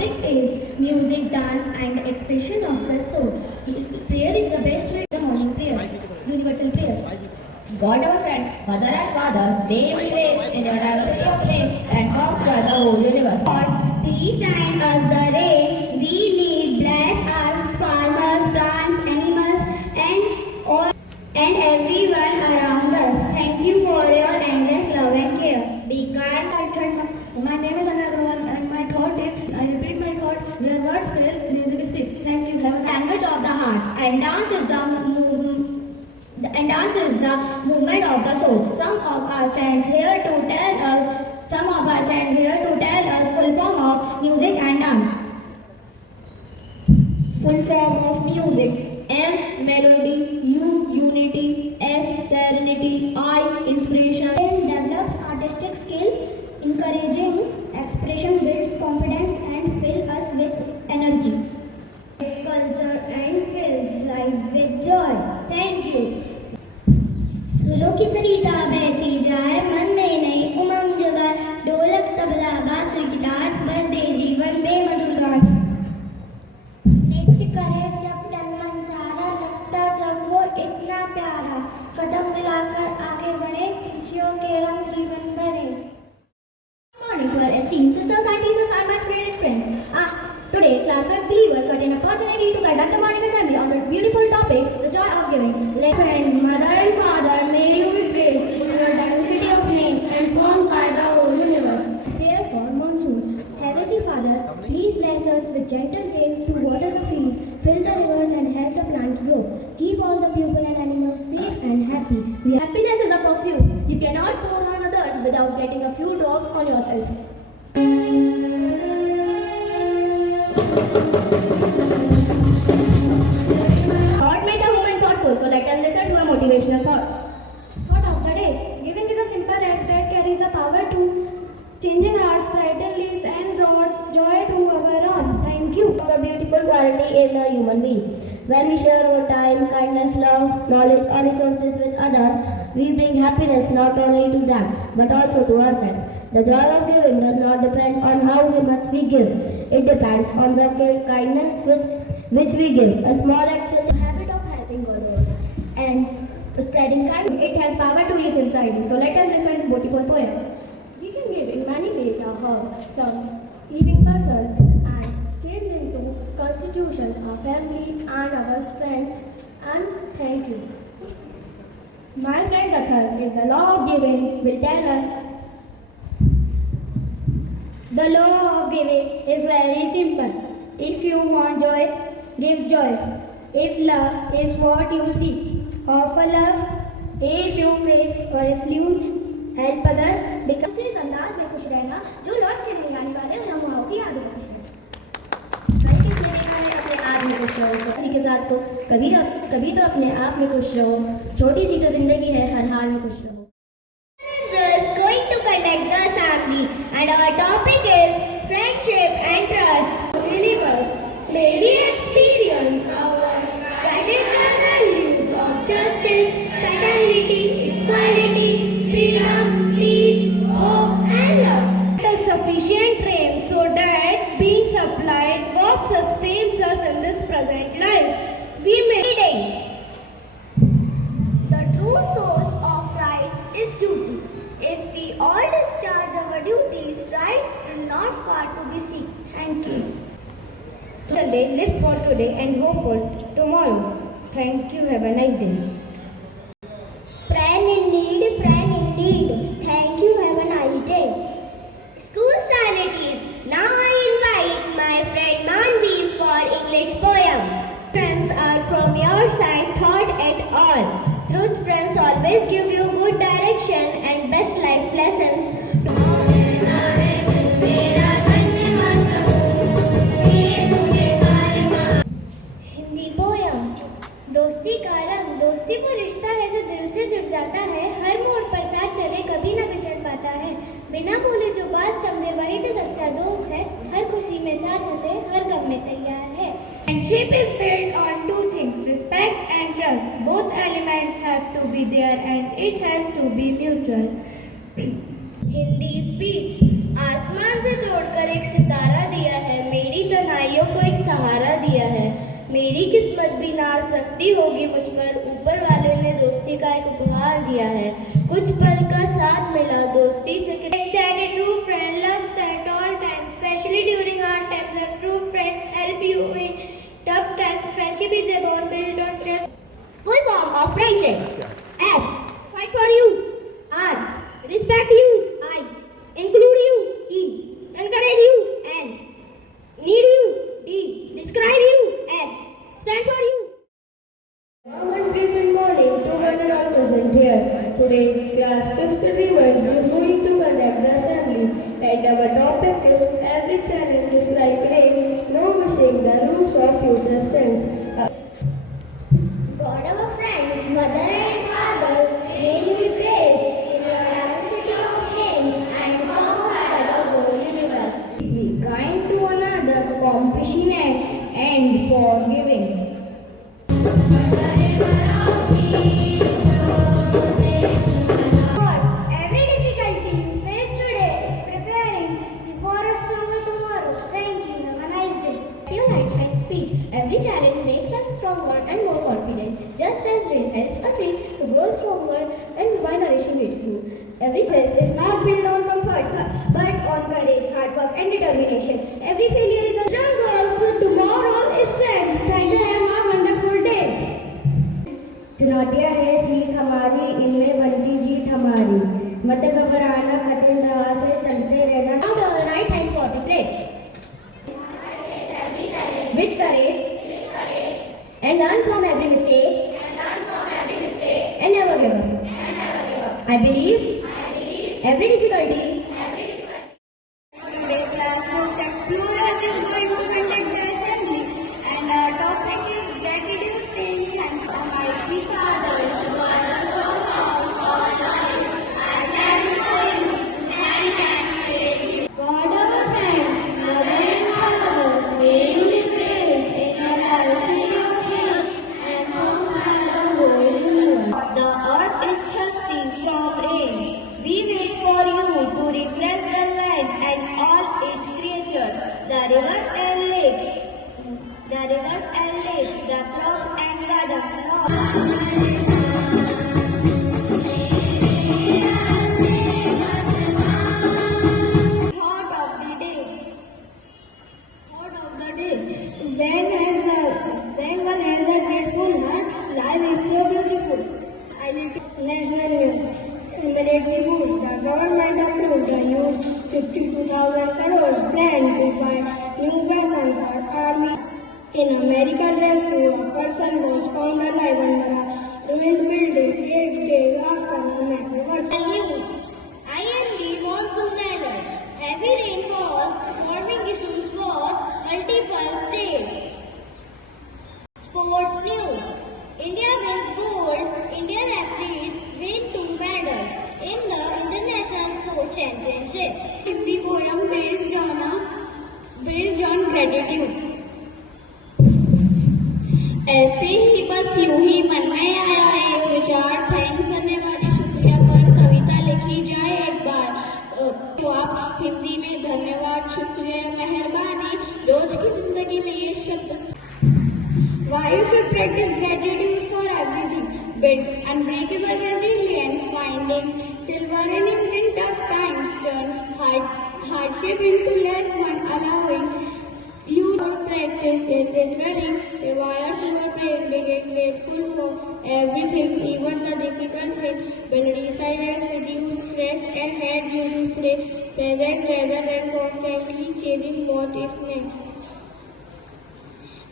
topic is music, dance, and expression of the soul. Prayer is the best way. The morning prayer, universal prayer. God our friends, mother and father, may we raise in your diversity of name and of the whole universe. God, please send us the rain we need. Bless our farmers, plants, animals, and everyone around us. Thank you for your endless love and care. Be kind. My name is Anna Agrawal and my thought is, I repeat my thought, where words fail, music speaks. Thank you. Have a Language of the heart, and dance is the movement of the soul. Some of our friends here to tell us full form of music and dance. Full form of music. M, melody. U, unity. S, serenity. I, inspiration. Develops artistic skill. Encouraging expression builds confidence and fills us with energy. Culture and fills life with joy. Thank you. फूलों की सरिता बहती जाए, मन में नई उमंग जगाए, ढोलक तबला बांसुरी की तान भर दे जीवन में मधुर गान। नृत्य करे जब तन मन सारा, लगता जब वो इतना प्यारा, कदम मिलाकर आगे बढ़े, खुशियों के रंग जीवन भरे। Morning to our esteemed sisters and teachers and my spirit friends. Today, class 5 believers got an opportunity to conduct the morning assembly on the beautiful topic, the joy of giving. Let friend, mother and father, may you be praised in your diversity of name and formed by the whole universe. Prayer for monsoon. Heavenly Father, please bless us with gentle rain to water the fields, fill the rivers and help the plants grow. Keep all the people and animals safe and happy. Happiness is a perfume. You cannot pour on others without getting a few drops on yourself. God made a woman thoughtful, so let us listen to a motivational thought. Thought of the day. Giving is a simple act that carries the power to changing hearts, brighten lives and brought joy to our own. Thank you. The beautiful quality in a human being. When we share our time, kindness, love, knowledge or resources with others, we bring happiness not only to them, but also to ourselves. The joy of giving does not depend on how much we give. It depends on the kindness with which we give. A small act such a habit of helping others and spreading kindness, it has power to reach inside you. So let us listen to beautiful poem. We can give in many ways: a hug, some evening puzzle, and change into constitutions, our family and our friends. And thank you. My friend Athar is the law of giving will tell us. The law of giving is very simple. If you want joy, give joy. If love is what you seek, offer love. If you crave or affluence, help others. Because इस अंदाज में खुश रहना, जो लौट के नहीं आने वाले उन लम्हों की याद में खुश रहना। कहीं किसी ने देखा है अपने आप में खुश रहो, किसी के साथ तो कभी तो अपने आप में खुश रहो। छोटी सी तो जिंदगी है, हर हाल में खुश रहो। Just going to conduct the assembly, and our topic is friendship and trust. Universe, may we experience our radical values of justice, fraternity, equality, freedom, peace, hope, and love. The sufficient rain so that being supplied what sustains us in this present life. We may reading. The true source of rights is duty. If we all discharge our duties, rights will not far to be seen. Thank you. Today, live for today and hope for tomorrow. Thank you. Have a nice day. Friend indeed, friend indeed. Thank you. Have a nice day. School sanities. Now I invite my friend Manvi for English poem. Friends are from your side, thought at all. Truth friends always give you good direction and best life lessons. Hindi poem. दोस्ती का रंग, दोस्ती वो रिश्ता है जो दिल से जुड़ जाता है, हर मोड़ पर साथ चले कभी न बिछड़ पाता है, बिना बोले जो बात समझे वही तो सच्चा दोस्त है, हर खुशी में साथ हंसे हर गम में तैयार है। Friendship is built on two things, respect and trust. Both elements have to be there and it has to be mutual. Hindi speech. आसमान से तोड़कर एक सितारा दिया है, मेरी मेरी किस्मत भी नाज सकती होगी मुझ पर, ऊपर वाले ने दोस्ती का एक उपहार दिया है। कुछ पल का साथ मिला दोस्ती से, that a true friend loves at all times, especially during hard times. A true friends help you in tough times. Friendship is a bond built on trust. Full form of friendship. F. Fight for you. R. Respect you. I. Include you. E. Encourage you. N. Need you. D. Describe you. S. Stand for you. Warm and pleasant morning to one and all present here. Today, class 5th Revers is going to conduct the assembly, and our topic is every challenge is like rain, no missing the roots of future strengths. God our friend, mother and father, may you be praised in your diversity of names and found by the whole universe. Be kind to another, compassionate and forgiving. Every difficulty you face today is preparing you for a stronger tomorrow. Thank you. Have a nice day. Your right side speech. Every challenge makes us stronger and more confident. Just as rain helps a tree to grow stronger and by nourishing its root. Every Success is not built on comfort, but on courage, hard work, and determination. Every failure is a struggle. Tomorrow is strength. Thank you. Have a wonderful day. चुनौतियाँ है सीख हमारी, इनमें बनती जीत हमारी। मत घबराना, कठिन राह से चलते रहना। Now the right hand for the plate. Which courage? And learn from every mistake. And never give up. I believe every difficulty. Today's class will explore as is going to conduct the assembly, and our topic is gratitude, saying thanks to Almighty Father, who are the source of all knowledge. I stand before you to thank and praise you. God our friend, mother and father, may you be praised in your diversity of names and found by the whole universe. The earth is thirsty from rain. We wait for you to refresh the land and all its creatures, the rivers and lakes, the crops and gardens. Thought of the day. When one has a grateful heart, life is so beautiful. I live in national news. Military boost. The government approved a huge 52,000 crores plan to buy new weapons for army. In American rescue, a person was found alive under a ruined building 8 days after a massive earthquake. IMD monsoon alert. Heavy rainfalls forming issues for multiple states. Sports news. India wins gold. Indian athletes win 2 medals in the International Sports Championship. Hindi poem based on gratitude. ऐसे ही बस यूं ही मन में आया एक विचार, thanks धन्यवाद शुक्रिया पर कविता लिखी जाए एक बार। तो आप हिंदी में धन्यवाद शुक्रिया मेहरबानी रोज की जिंदगी में ये शब्द। Why you should practice gratitude for everything? Build unbreakable resilience, finding silver in tough times, turns hardship into lesson, allowing you to practice dwelling, rewire your brain, being grateful for everything, even the difficult things, build resilience, reduce stress, and help you to stay present rather than constantly chasing what is next.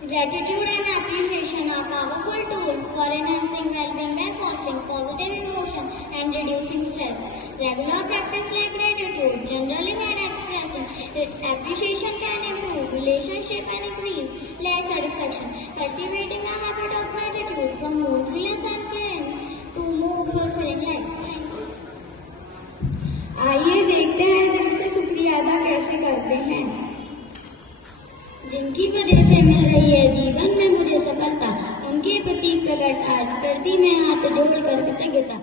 Gratitude and appreciation are powerful tools for enhancing well-being by fostering positive emotion and reducing stress. Regular practice like gratitude, journaling and expression, appreciation can improve relationship and increase life satisfaction. Cultivating a habit of gratitude promotes feelings and gain to more fulfilling life. आइए देखते हैं दिल से शुक्रिया अदा कैसे करते हैं। जिनकी वजह से मिल रही है जीवन में मुझे सफलता, उनके प्रति प्रकट आज करती मैं हाथ जोड़कर कृतज्ञता।